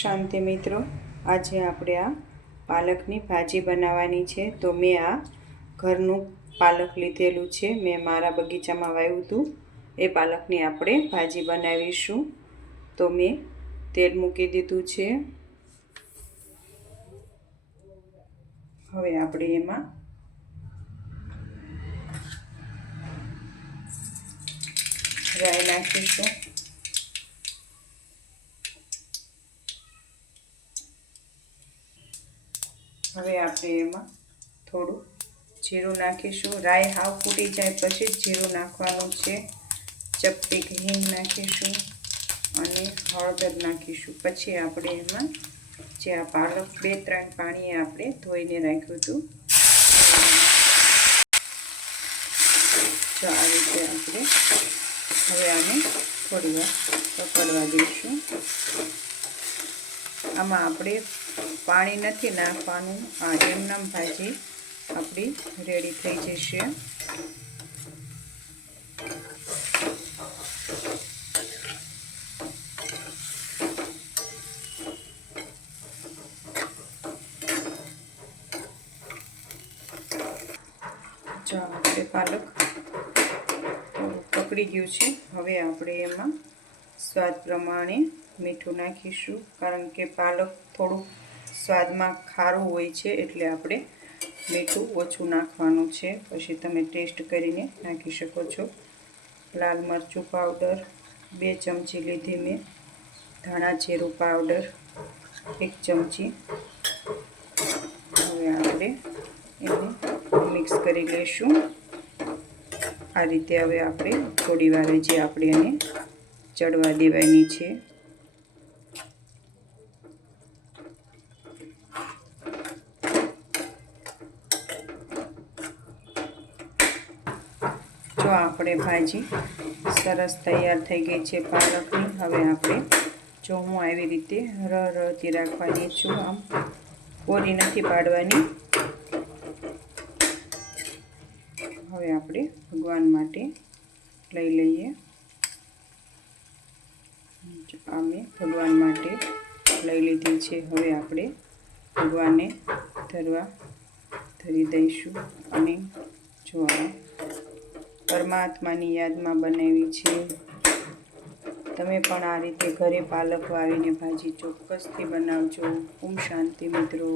શાંતિ મિત્રો, આજે આપણે આ પાલકની ભાજી બનાવવાની છે। તો મેં આ ઘરનું પાલક લીધેલું છે, મેં મારા બગીચામાં વાવ્યું હતું એ પાલકની આપણે ભાજી બનાવીશું। તો મેં તેલ મૂકી દીધું છે। હવે આપણે એમાં રાઈ નાખીશું। હવે આપણે એમાં થોડું જીરું નાખીશું। રાઈ હાવ ફૂટી જાય પછી જીરું નાખવાનું છે। ચપટી હિંગ નાખીશું અને હળદર નાખીશું। પછી આપણે એમાં જે આ પાલક 2-3 પાણીએ આપણે ધોઈને રાખ્યું હતું, જો આ રીતે આપણે હવે આને થોડી વાર પકડવા દઈશું। આમાં આપણે પાણી નથી નાખવાનું, આ એમનામ ભાજી આપણી રેડી થઈ જશે। જો આપણે પાલક પકડી ગયું છે। હવે આપણે એમાં સ્વાદ પ્રમાણે મીઠું નાખીશું, કારણ કે પાલક થોડું સ્વાદમાં ખારું હોય છે, એટલે આપણે મીઠું ઓછું નાખવાનું છે। પછી તમે ટેસ્ટ કરીને નાખી શકો છો। લાલ મરચું પાવડર 2 ચમચી લીધી મેં, ધાણા જીરું પાવડર 1 ચમચી। હવે આપણે એને મિક્સ કરી લઈશું આ રીતે। હવે આપણે થોડી વાર જે આપણે એને ચડવા દેવાની છે। જો આપણે ભાજી સરસ તૈયાર થઈ ગઈ છે પાલકની। હવે આપણે જો હું આવી રીતે રળતી રાખવાની છું, આમ કોરી નથી પાડવાની। હવે આપણે ભગવાન માટે લઈ લઈએ। આ મેં ભગવાન માટે લઈ લીધી છે। હવે આપણે ભગવાનને ધરી દઈશું અને જો આ પરમાત્માની યાદમાં બનાવી છે। તમે પણ આ રીતે ઘરે પાલક વાવીને ભાજી ચોક્કસથી બનાવજો। ઓમ શાંતિ મિત્રો।